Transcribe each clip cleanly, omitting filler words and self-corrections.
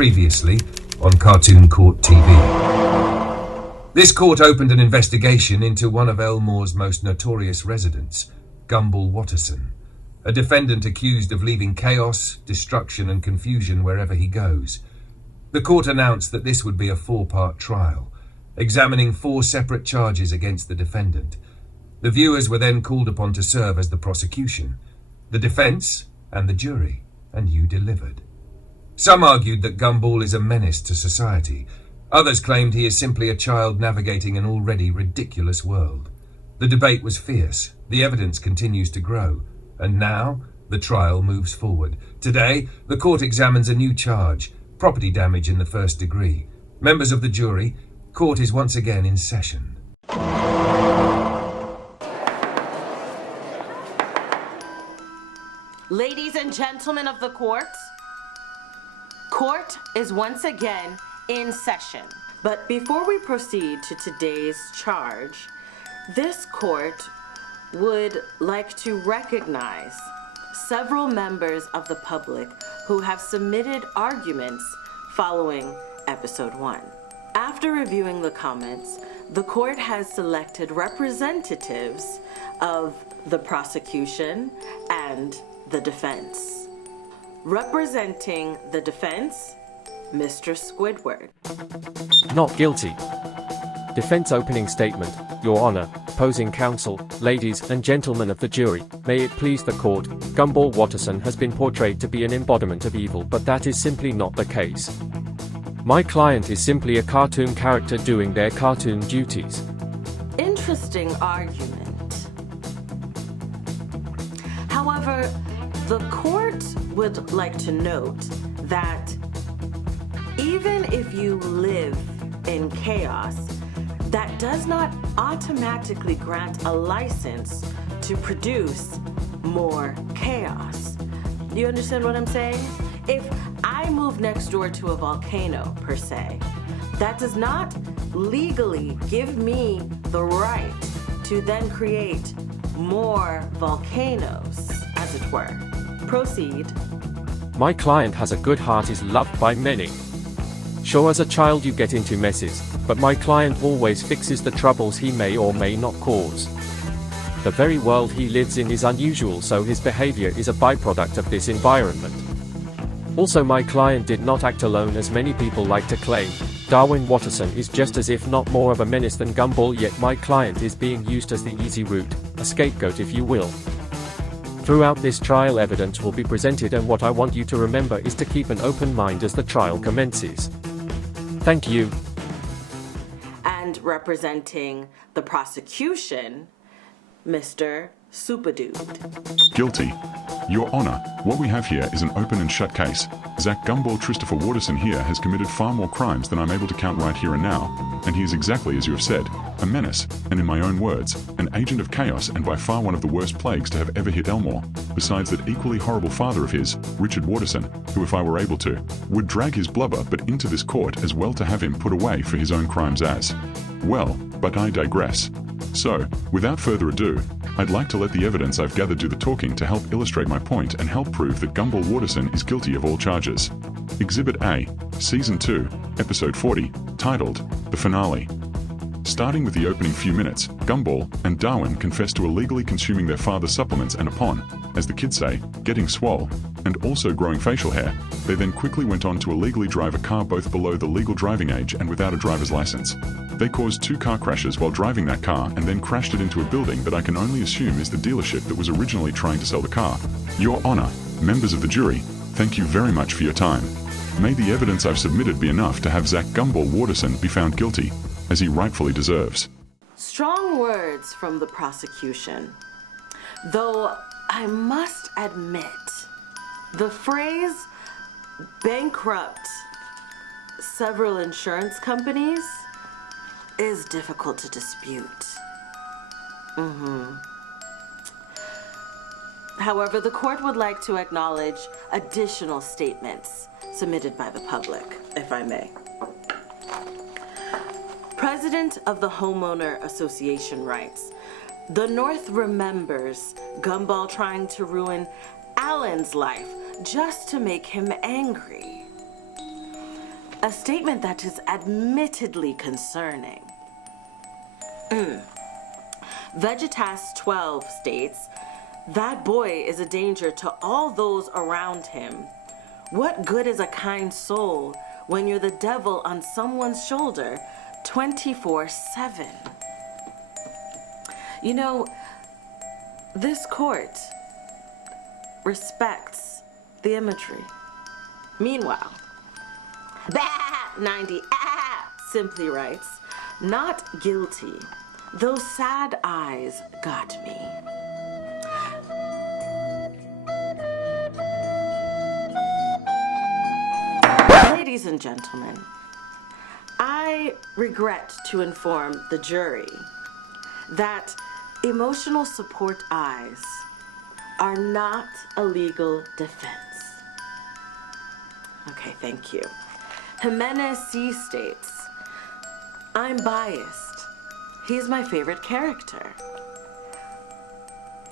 Previously on Cartoon Court TV. This court opened an investigation into one of Elmore's most notorious residents, Gumball Watterson, a defendant accused of leaving chaos, destruction and confusion wherever he goes. The court announced that this would be a 4-part trial, examining 4 separate charges against the defendant. The viewers were then called upon to serve as the prosecution, the defense and the jury, and you delivered. Some argued that Gumball is a menace to society. Others claimed he is simply a child navigating an already ridiculous world. The debate was fierce, the evidence continues to grow, and now the trial moves forward. Today, the court examines a new charge, property damage in the 1st degree. Members of the jury, court is once again in session. Ladies and gentlemen of the court is once again in session. But before we proceed to today's charge, this court would like to recognize several members of the public who have submitted arguments following episode 1. After reviewing the comments, the court has selected representatives of the prosecution and the defense. Representing the defense, Mr. Squidward. Not guilty. Defense opening statement. Your Honor, opposing counsel, ladies and gentlemen of the jury, may it please the court, Gumball Watterson has been portrayed to be an embodiment of evil, but that is simply not the case. My client is simply a cartoon character doing their cartoon duties. Interesting argument. However, the court would like to note that even if you live in chaos, that does not automatically grant a license to produce more chaos. Do you understand what I'm saying? If I move next door to a volcano, per se, that does not legally give me the right to then create more volcanoes, as it were. Proceed. My client has a good heart, is loved by many. Sure, as a child you get into messes, but my client always fixes the troubles he may or may not cause. The very world he lives in is unusual, so his behavior is a byproduct of this environment. Also, my client did not act alone as many people like to claim. Darwin Watterson is just as if not more of a menace than Gumball, yet my client is being used as the easy route, a scapegoat if you will. Throughout this trial, evidence will be presented, and what I want you to remember is to keep an open mind as the trial commences. Thank you. And representing the prosecution, Mr. Superdude. Guilty. Your Honor, what we have here is an open and shut case. Zach Gumball Christopher Watterson here has committed far more crimes than I'm able to count right here and now, and he is exactly as you have said, a menace, and in my own words, an agent of chaos and by far one of the worst plagues to have ever hit Elmore, besides that equally horrible father of his, Richard Watterson, who if I were able to, would drag his blubber but into this court as well to have him put away for his own crimes as. Well, but I digress. So, without further ado, I'd like to let the evidence I've gathered do the talking to help illustrate my point and help prove that Gumball Watterson is guilty of all charges. Exhibit A, Season 2, Episode 40, titled, The Finale. Starting with the opening few minutes, Gumball and Darwin confess to illegally consuming their father's supplements and upon, as the kids say, getting swole, and also growing facial hair, they then quickly went on to illegally drive a car both below the legal driving age and without a driver's license. They caused 2 car crashes while driving that car and then crashed it into a building that I can only assume is the dealership that was originally trying to sell the car. Your Honor, members of the jury, thank you very much for your time. May the evidence I've submitted be enough to have Zach Gumball Watterson be found guilty, as he rightfully deserves. Strong words from the prosecution. Though I must admit, the phrase bankrupt several insurance companies is difficult to dispute. However, the court would like to acknowledge additional statements submitted by the public, if I may. President of the Homeowner Association writes, "The North remembers Gumball trying to ruin Alan's life just to make him angry. A statement that is admittedly concerning. Vegetas 12 states, "That boy is a danger to all those around him. What good is a kind soul when you're the devil on someone's shoulder 24/7? You know, this court respects the imagery. Meanwhile, 90 simply writes, "Not guilty. Those sad eyes got me." Ladies and gentlemen, I regret to inform the jury that emotional support eyes are not a legal defense. Okay, thank you. Jimenez C. states, "I'm biased. He's my favorite character."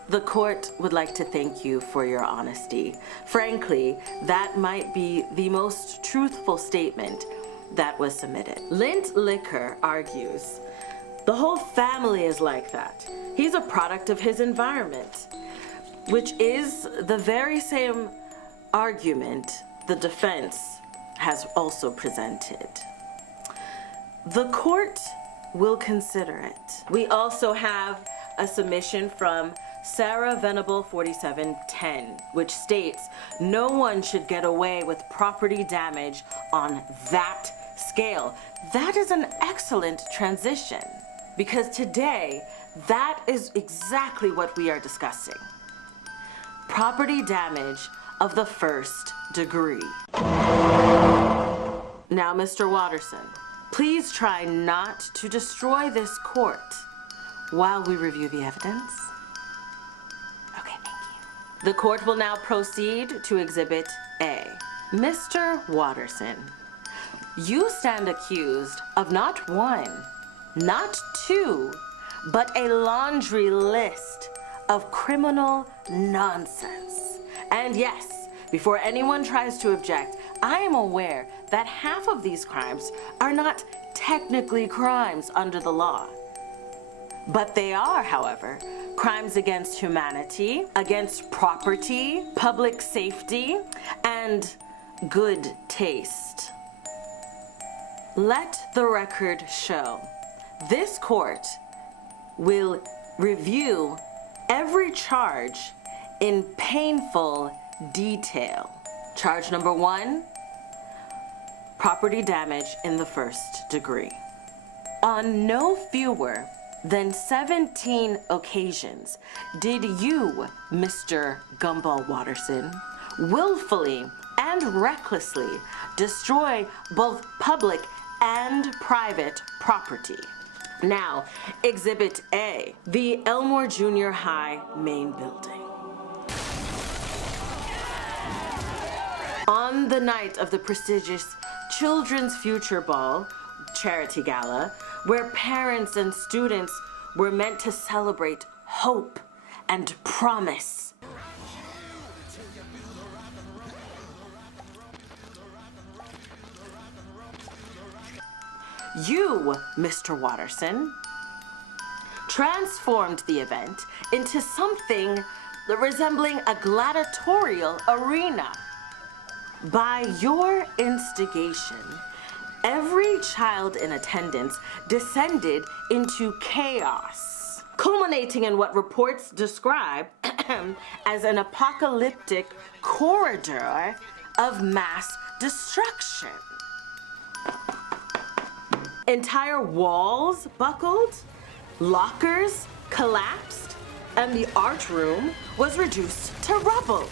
The court would like to thank you for your honesty. Frankly, that might be the most truthful statement that was submitted. Lint Liquor argues, "The whole family is like that. He's a product of his environment," which is the very same argument the defense has also presented. The court will consider it. We also have a submission from Sarah Venable 4710, which states, "No one should get away with property damage on that scale." That is an excellent transition, because today, that is exactly what we are discussing. Property damage of the first degree. Now, Mr. Watterson, please try not to destroy this court while we review the evidence. Okay, thank you. The court will now proceed to Exhibit A. Mr. Watterson, you stand accused of not one, not two, but a laundry list of criminal nonsense. And yes, before anyone tries to object, I am aware that half of these crimes are not technically crimes under the law. But they are, however, crimes against humanity, against property, public safety, and good taste. Let the record show this court will review every charge in painful detail. Charge number 1, property damage in the first degree. On no fewer than 17 occasions did you, Mr. Gumball Watterson, willfully and recklessly destroy both public and private property. Now, Exhibit A, the Elmore Junior High main building. On the night of the prestigious Children's Future Ball charity gala, where parents and students were meant to celebrate hope and promise, you, Mr. Watterson, transformed the event into something resembling a gladiatorial arena. By your instigation, every child in attendance descended into chaos, culminating in what reports describe as an apocalyptic corridor of mass destruction. Entire walls buckled, lockers collapsed, and the art room was reduced to rubble.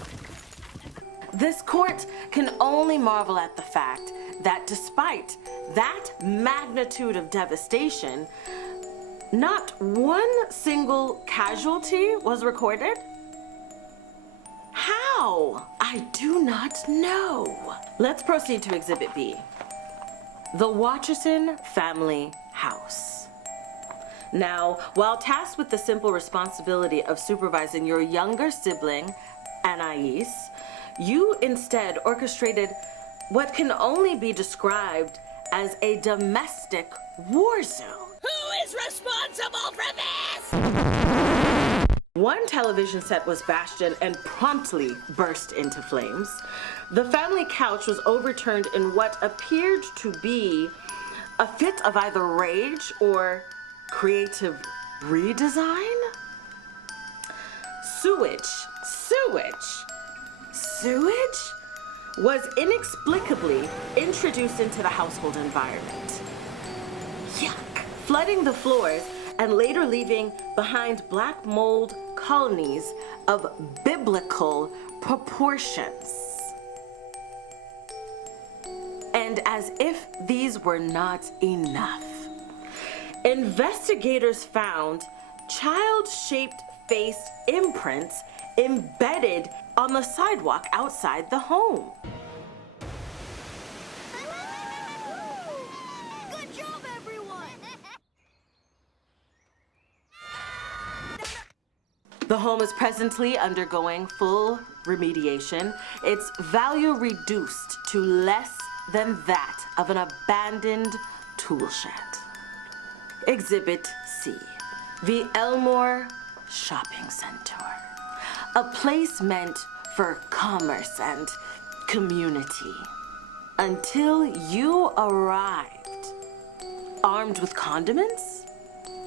This court can only marvel at the fact that despite that magnitude of devastation, not one single casualty was recorded. How? I do not know. Let's proceed to Exhibit B. The Watterson family house. Now, while tasked with the simple responsibility of supervising your younger sibling, Anais, you instead orchestrated what can only be described as a domestic war zone. Who is responsible for this? One television set was bashed in and promptly burst into flames. The family couch was overturned in what appeared to be a fit of either rage or creative redesign. Sewage was inexplicably introduced into the household environment. Yuck! Flooding the floors and later leaving behind black mold colonies of biblical proportions. And as if these were not enough, investigators found child-shaped face imprints embedded on the sidewalk outside the home. Good job, everyone! The home is presently undergoing full remediation, its value reduced to less than that of an abandoned tool shed. Exhibit C, the Elmore Shopping Center, a place meant for commerce and community. Until you arrived, armed with condiments?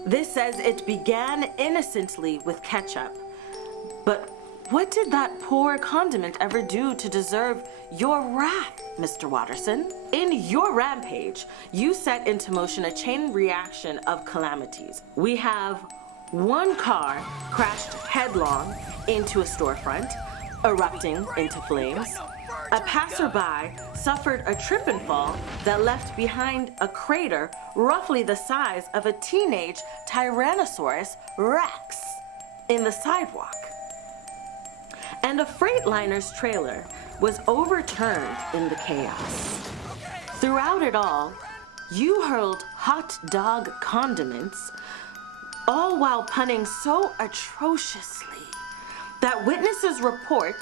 This says it began innocently with ketchup, but what did that poor condiment ever do to deserve your wrath, Mr. Watterson? In your rampage, you set into motion a chain reaction of calamities. We have one car crashed headlong into a storefront, erupting into flames. A passerby suffered a trip and fall that left behind a crater roughly the size of a teenage Tyrannosaurus Rex in the sidewalk. And a Freightliner's trailer was overturned in the chaos. Throughout it all, you hurled hot dog condiments, all while punning so atrociously that witnesses report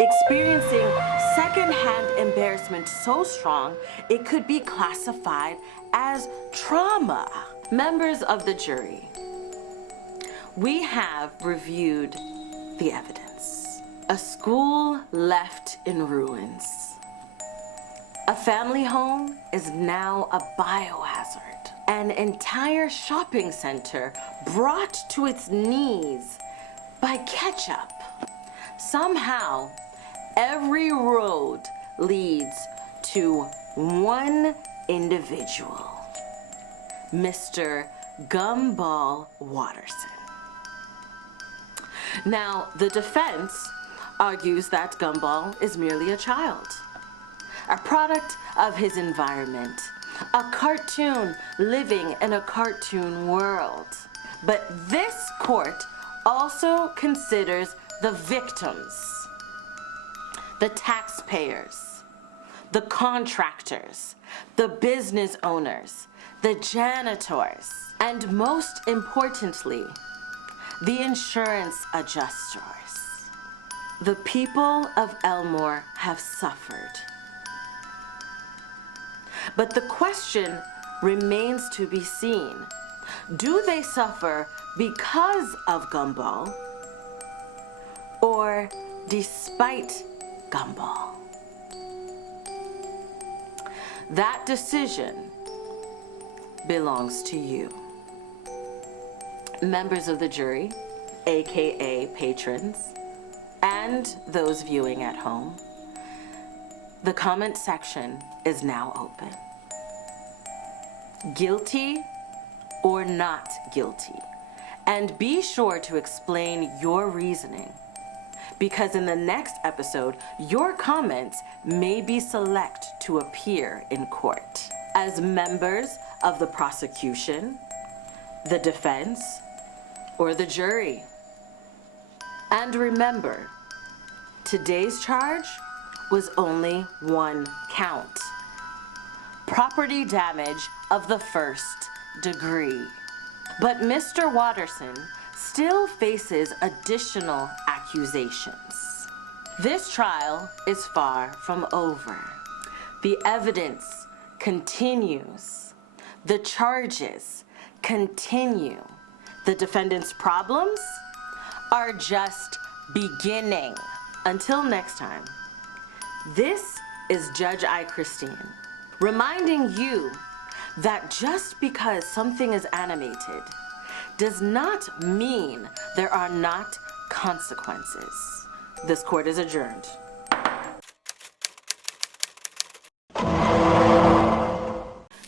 experiencing secondhand embarrassment so strong it could be classified as trauma. Members of the jury, we have reviewed the evidence. A school left in ruins. A family home is now a biohazard. An entire shopping center brought to its knees by ketchup. Somehow, every road leads to one individual, Mr. Gumball Watterson. Now, the defense argues that Gumball is merely a child, a product of his environment, a cartoon living in a cartoon world. But this court also considers the victims, the taxpayers, the contractors, the business owners, the janitors, and most importantly, the insurance adjusters. The people of Elmore have suffered. But the question remains to be seen. Do they suffer because of Gumball or despite Gumball? That decision belongs to you. Members of the jury, aka patrons, and those viewing at home, the comment section is now open. Guilty or not guilty? And be sure to explain your reasoning, because in the next episode, your comments may be select to appear in court as members of the prosecution, the defense, or the jury. And remember, today's charge was only one count: property damage of the first degree. But Mr. Watterson still faces additional accusations. This trial is far from over. The evidence continues. The charges continue. The defendant's problems are just beginning. Until next time, this is Judge AyChristene, reminding you that just because something is animated does not mean there are not consequences. This court is adjourned.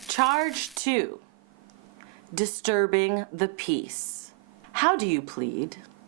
Charge 2, disturbing the peace. How do you plead?